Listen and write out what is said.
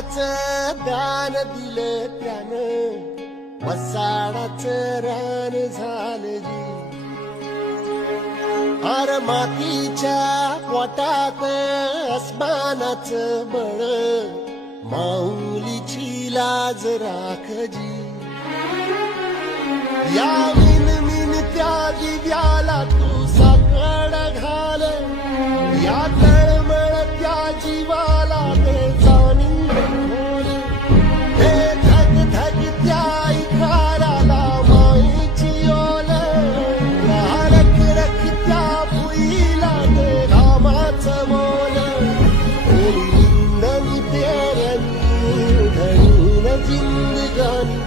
प्राणाचं दान दिलं त्यानं, वसाडाचं रान झालं जी. अर मातीच्या पोटात अस्मानाचं बळ, माऊलीची लाज राखजी. या मिनमिनत्या दिव्याला तू साकड घाल, या तळमळत्या जीवाला ते जाणीव खोल. हे धग धगत्या इकाराला माईची ओल, रख रखत्या भुईला ते रामाचं मोल. ओळींनी पेरणी घडून जिंदगानी